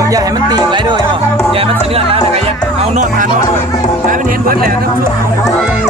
ยวอย่าให้มันตีไรด้วยเนาะอย่าให้มันเสือเนื้แล้วแต่ก็ยังเอานอนทานนอนให้มันเห็นเพื่อดแหละทั้งชุด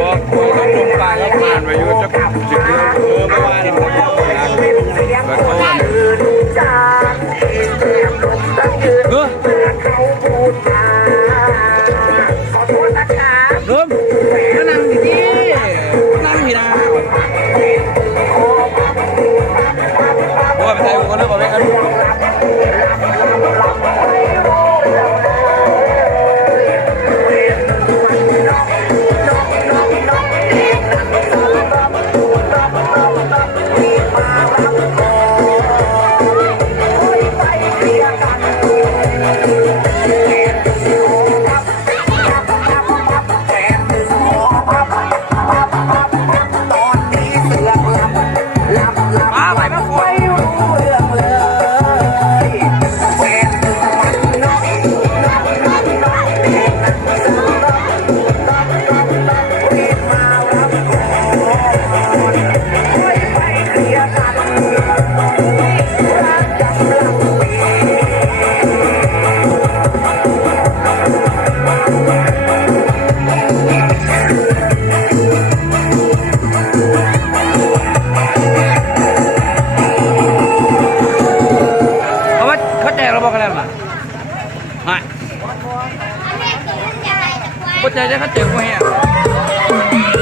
บอกบอกต้องลงไปแล้วผ่านไปอยู่จะจิตเดียเออไม่ว่าหรอกนะครับแล้วก็เออ บดใจจะเข้าเจอกูอะ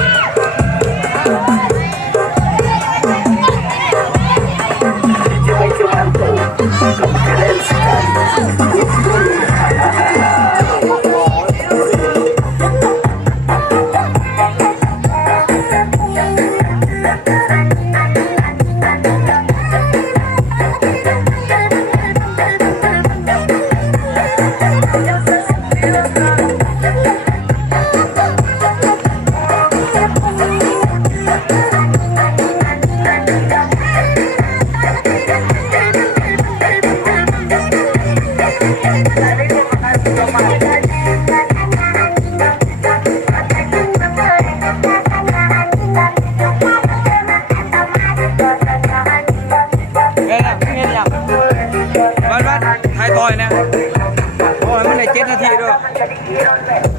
ทีด้วย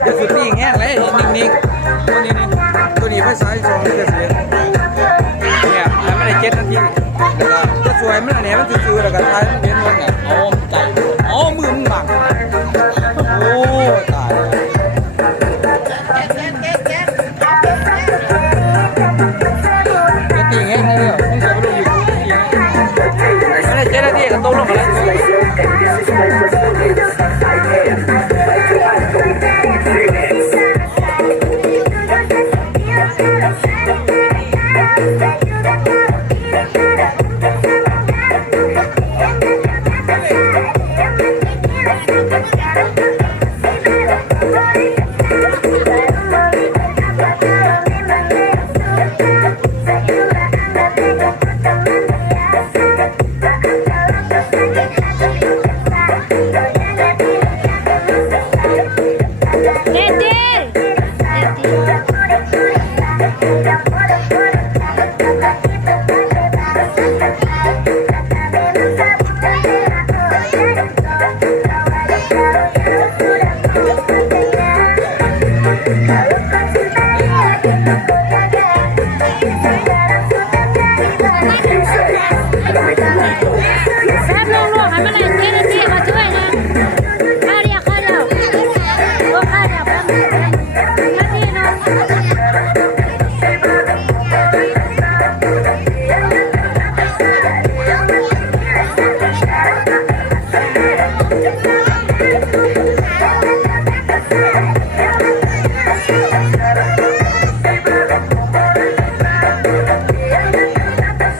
จะสุดนี่แห้งเลยนิ่งๆตัวนี้ตัวนี้ไาษาอีสองนี่จะเสีย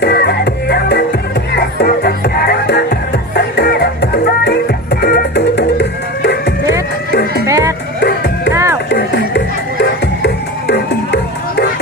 Yeah.